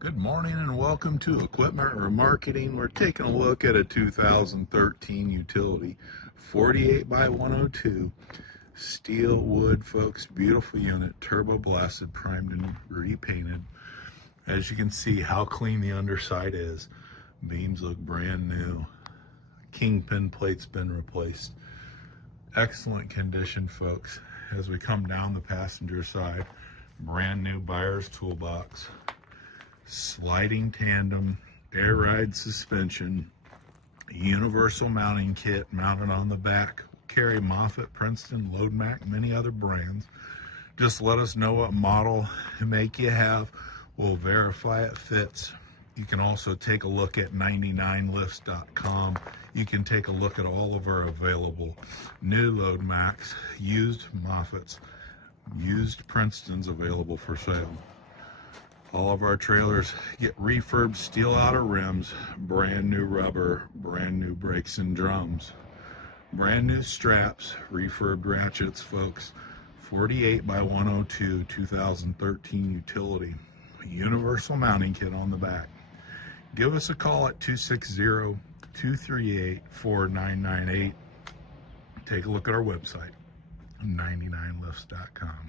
Good morning and welcome to Equipment Remarketing. We're taking a look at a 2013 utility 48 by 102 steel wood, folks. Beautiful unit, turbo blasted, primed and repainted. As you can see how clean the underside is. Beams look brand new. Kingpin plate's been replaced. Excellent condition, folks. As we come down the passenger side, brand new buyer's toolbox. Sliding tandem, air ride suspension, universal mounting kit mounted on the back. Carry Moffett, Princeton, Loadmac, many other brands. Just let us know what model and make you have. We'll verify it fits. You can also take a look at 99lifts.com. You can take a look at all of our available new Loadmacs, used Moffetts, used Princetons available for sale. All of our trailers get refurbed steel outer rims, brand new rubber, brand new brakes and drums, brand new straps, refurbed ratchets, folks. 48 by 102 2013 utility, universal mounting kit on the back. Give us a call at 260-238-4998. Take a look at our website, 99lifts.com.